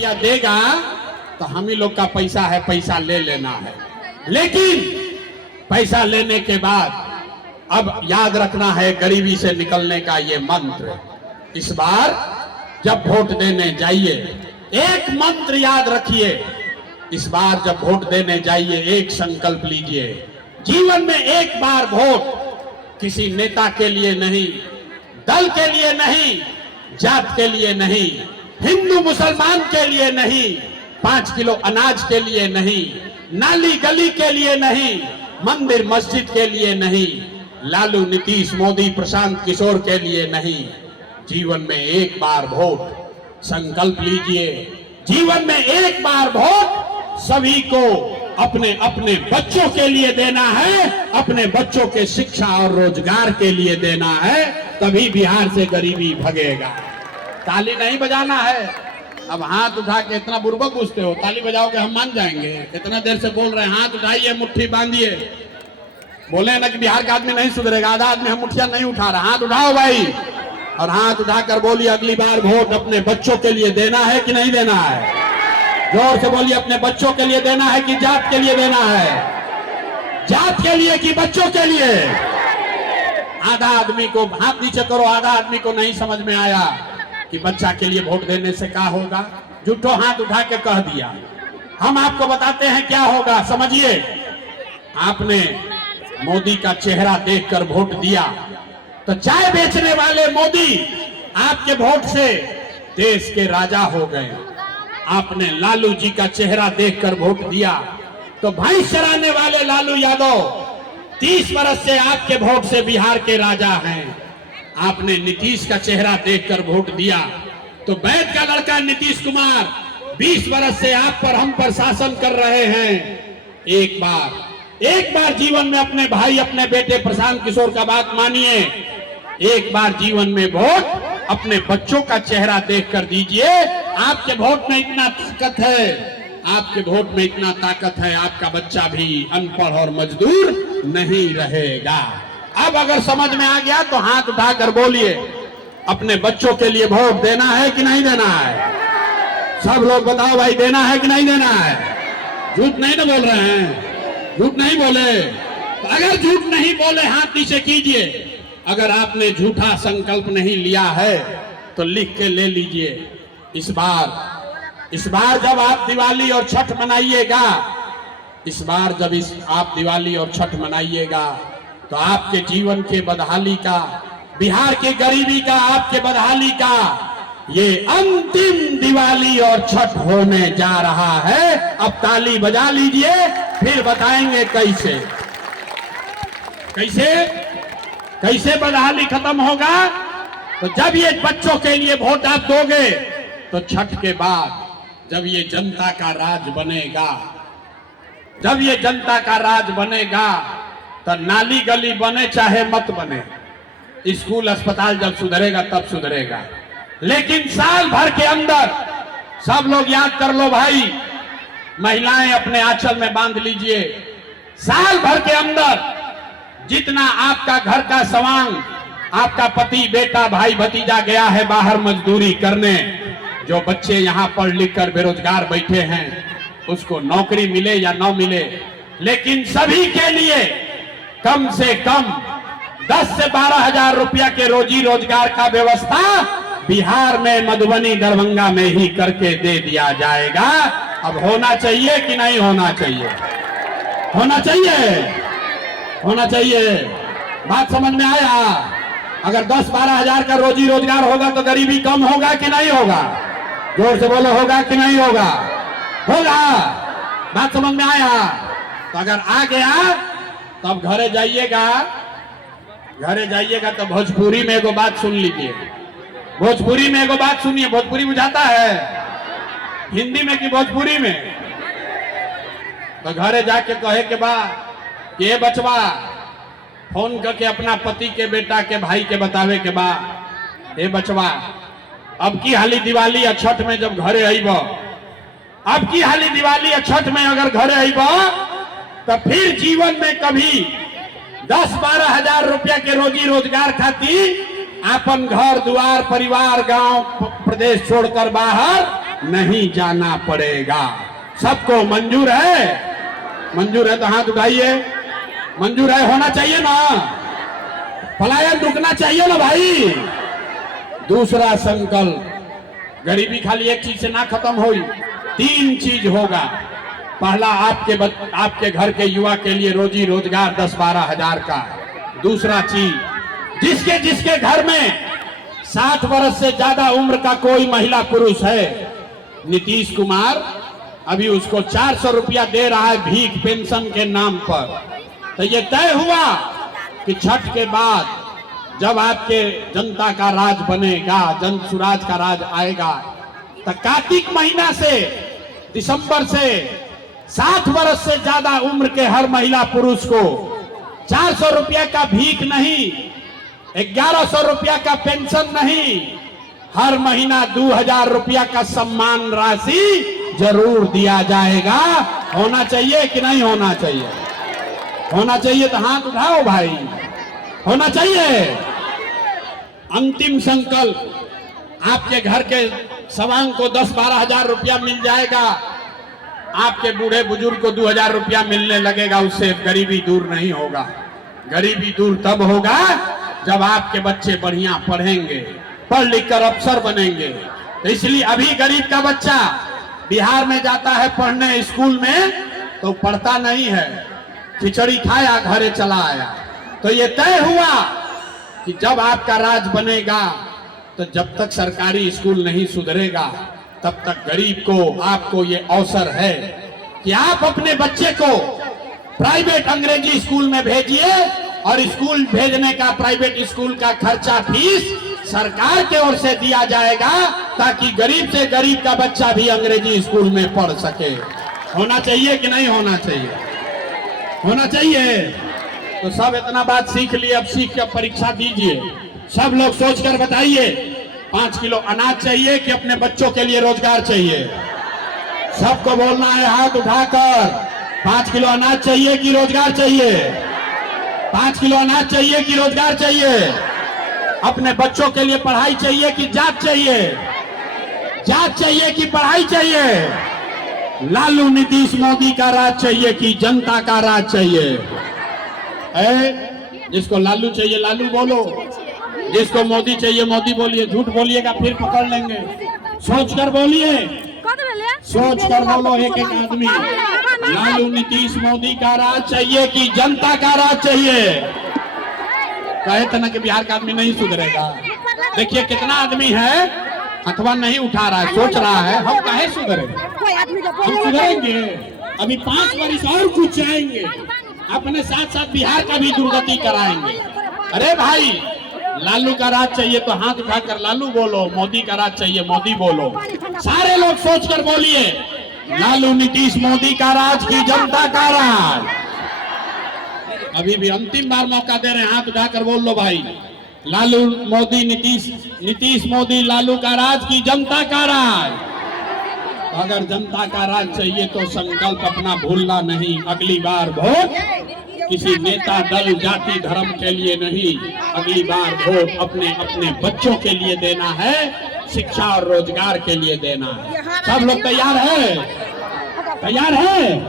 रुपया देगा तो हम ही लोग का पैसा है, पैसा ले लेना है। लेकिन पैसा लेने के बाद अब याद रखना है गरीबी से निकलने का ये मंत्र। इस बार जब वोट देने जाइए एक मंत्र याद रखिए। इस बार जब वोट देने जाइए एक संकल्प लीजिए, जीवन में एक बार वोट, किसी नेता के लिए नहीं, दल के लिए नहीं, जात के लिए नहीं, हिंदू मुसलमान के लिए नहीं, 5 किलो अनाज के लिए नहीं, नाली गली के लिए नहीं, मंदिर मस्जिद के लिए नहीं, लालू नीतीश मोदी प्रशांत किशोर के लिए नहीं। जीवन में एक बार वोट, संकल्प लीजिए। जीवन में एक बार वोट सभी को अपने अपने बच्चों के लिए देना है, अपने बच्चों के शिक्षा और रोजगार के लिए देना है, तभी बिहार से गरीबी भगेगा। ताली नहीं बजाना है। अब हाथ उठा के इतना बुर्बक पूछते हो, ताली बजाओगे हम मान जाएंगे। इतना देर से बोल रहे हैं, हाथ उठाइए, मुट्ठी बांधिए। बोले ना कि बिहार का आदमी नहीं सुधरेगा, आधा आदमी हम मुठिया नहीं उठा रहा। हाथ उठाओ भाई, और हाथ उठाकर बोलिए अगली बार वोट अपने बच्चों के लिए देना है कि नहीं देना है। जोर से बोलिए, अपने बच्चों के लिए देना है कि जात के लिए देना है? जात के लिए कि बच्चों के लिए? आधा आदमी को हाथ नीचे करो, आधा आदमी को नहीं समझ में आया कि बच्चा के लिए वोट देने से क्या होगा। झूठो हाथ उठा के कह दिया। हम आपको बताते हैं क्या होगा, समझिए। आपने मोदी का चेहरा देखकर वोट दिया तो चाय बेचने वाले मोदी आपके वोट से देश के राजा हो गए। आपने लालू जी का चेहरा देखकर वोट दिया तो भैंस चराने वाले लालू यादव 30 वर्ष से आपके वोट से बिहार के राजा हैं। आपने नीतीश का चेहरा देखकर वोट दिया तो वैद का लड़का नीतीश कुमार 20 वर्ष से आप पर हम पर शासन कर रहे हैं। एक बार जीवन में अपने भाई, अपने बेटे प्रशांत किशोर का बात मानिए। एक बार जीवन में वोट अपने बच्चों का चेहरा देखकर दीजिए। आपके वोट में इतना ताकत है, आपके वोट में इतना ताकत है, आपका बच्चा भी अनपढ़ और मजदूर नहीं रहेगा। अब अगर समझ में आ गया तो हाथ उठाकर बोलिए, अपने बच्चों के लिए वोट देना है कि नहीं देना है? सब लोग बताओ भाई, देना है कि नहीं देना है? झूठ नहीं ना बोल रहे हैं? झूठ नहीं बोले? तो अगर झूठ नहीं बोले हाथ नीचे कीजिए। अगर आपने झूठा संकल्प नहीं लिया है तो लिख के ले लीजिए। इस बार जब आप दिवाली और छठ मनाइएगा, इस बार जब आप दिवाली और छठ मनाइएगा तो आपके जीवन के बदहाली का, बिहार की गरीबी का, आपके बदहाली का ये अंतिम दिवाली और छठ होने जा रहा है। अब ताली बजा लीजिए, फिर बताएंगे कैसे कैसे बदहाली खत्म होगा। तो जब ये बच्चों के लिए वोट आप दोगे तो छठ के बाद जब ये जनता का राज बनेगा, जब ये जनता का राज बनेगा तो नाली गली बने चाहे मत बने, स्कूल अस्पताल जब सुधरेगा तब सुधरेगा। लेकिन साल भर के अंदर, सब लोग याद कर लो भाई, महिलाएं अपने आंचल में बांध लीजिए, साल भर के अंदर जितना आपका घर का सवांग, आपका पति, बेटा, भाई, भतीजा गया है बाहर मजदूरी करने, जो बच्चे यहाँ पढ़ लिख कर बेरोजगार बैठे हैं उसको नौकरी मिले या न मिले, लेकिन सभी के लिए कम से कम 10 से 12 हजार रुपया के रोजी रोजगार का व्यवस्था बिहार में, मधुबनी, दरभंगा में ही करके दे दिया जाएगा। अब होना चाहिए कि नहीं होना चाहिए? होना चाहिए, होना चाहिए। बात समझ में आया? अगर 10-12 हजार का रोजी रोजगार होगा तो गरीबी कम होगा कि नहीं होगा? जोर से बोलो, होगा कि नहीं होगा? होगा। बात समझ में आया? तो अगर आ गया तब घरे जाइएगा तो भोजपुरी में एगो बात सुन लीजिए। भोजपुरी में एगो बात सुनिए। भोजपुरी बुझाता है? हिंदी में कि भोजपुरी में? तो घरे जाके कहे के बाद ये बचवा फोन करके अपना पति के, बेटा के, भाई के बतावे के बाद, ये बचवा अब की हाली दिवाली या छठ में जब घरे आईब, अब की हाली दिवाली या छठ में अगर घरे आईब तो फिर जीवन में कभी 10-12 हजार रुपया के रोजी रोजगार खातिर अपन घर दुआर, परिवार, गांव, प्रदेश छोड़कर बाहर नहीं जाना पड़ेगा। सबको मंजूर है? मंजूर है तो हाथ उठाइए। मंजूर है, होना चाहिए ना, पलायन रुकना चाहिए ना भाई। दूसरा संकल्प, गरीबी खाली एक चीज से ना खत्म हुई, 3 चीज होगा। पहला, आपके घर के युवा के लिए रोजी रोजगार 10-12 हजार का। दूसरा चीज, जिसके घर में 60 वर्ष से ज्यादा उम्र का कोई महिला पुरुष है, नीतीश कुमार अभी उसको 400 रुपया दे रहा है भीख पेंशन के नाम पर। तो ये तय हुआ कि छठ के बाद जब आपके जनता का राज बनेगा, जन सुराज का राज आएगा, तो कार्तिक महीना से दिसंबर से 60 वर्ष से ज्यादा उम्र के हर महिला पुरुष को 400 रुपया का भीख नहीं, 1100 रुपया का पेंशन नहीं, हर महीना 2000 रुपया का सम्मान राशि जरूर दिया जाएगा। होना चाहिए कि नहीं होना चाहिए? होना चाहिए तो हाथ उठाओ भाई, होना चाहिए। अंतिम संकल्प, आपके घर के सवांग को 10-12 हजार रुपया मिल जाएगा, आपके बूढ़े बुजुर्ग को 2000 रुपया मिलने लगेगा, उससे गरीबी दूर नहीं होगा। गरीबी दूर तब होगा जब आपके बच्चे बढ़िया पढ़ेंगे, पढ़ लिख कर अफसर बनेंगे। तो इसलिए अभी गरीब का बच्चा बिहार में जाता है पढ़ने स्कूल में, तो पढ़ता नहीं है, खिचड़ी खाया घरे चला आया। तो ये तय हुआ कि जब आपका राज बनेगा, तो जब तक सरकारी स्कूल नहीं सुधरेगा, तब तक गरीब को, आपको ये अवसर है कि आप अपने बच्चे को प्राइवेट अंग्रेजी स्कूल में भेजिए, और स्कूल भेजने का, प्राइवेट स्कूल का खर्चा फीस सरकार के ओर से दिया जाएगा, ताकि गरीब से गरीब का बच्चा भी अंग्रेजी स्कूल में पढ़ सके। होना चाहिए कि नहीं होना चाहिए? होना चाहिए। तो सब इतना बात सीख लिए, अब सीख कर परीक्षा दीजिए। सब लोग सोचकर बताइए, 5 किलो अनाज चाहिए कि अपने बच्चों के लिए रोजगार चाहिए? सबको बोलना है हाथ उठाकर, 5 किलो अनाज चाहिए कि रोजगार चाहिए? 5 किलो अनाज चाहिए कि रोजगार चाहिए? अपने बच्चों के लिए पढ़ाई चाहिए कि जात चाहिए? जात चाहिए कि पढ़ाई चाहिए? लालू नीतीश मोदी का राज चाहिए कि जनता का राज चाहिए? जिसको लालू चाहिए लालू बोलो, जिसको मोदी चाहिए मोदी बोलिए। झूठ बोलिएगा फिर पकड़ लेंगे। सोचकर बोलिए, सोचकर बोलो एक एक आदमी। लालू नीतीश मोदी का राज चाहिए कि जनता का राज चाहिए? कहे तो ना कि बिहार का आदमी नहीं सुधरेगा। देखिए कितना आदमी है अथवा नहीं उठा रहा है, सोच रहा है हम काहे सुधरेंगे? हम सुधरेंगे, अभी 5 वर्ष और कुछ जाएंगे, अपने साथ साथ बिहार का भी दुर्गति कराएंगे। अरे भाई, लालू का राज चाहिए तो हाथ उठाकर लालू बोलो, मोदी का राज चाहिए मोदी बोलो। सारे लोग सोचकर बोलिए, लालू नीतीश मोदी का राज की जनता का राज। अभी भी अंतिम बार मौका दे रहे हैं, हाथ उठाकर बोल लो भाई, लालू मोदी नीतीश मोदी लालू का राज की जनता का राज। अगर जनता का राज चाहिए तो संकल्प अपना भूलना नहीं। अगली बार वोट किसी नेता दल जाति धर्म के लिए नहीं, अगली बार वोट अपने अपने बच्चों के लिए देना है, शिक्षा और रोजगार के लिए देना है। सब लोग तैयार है? तैयार है?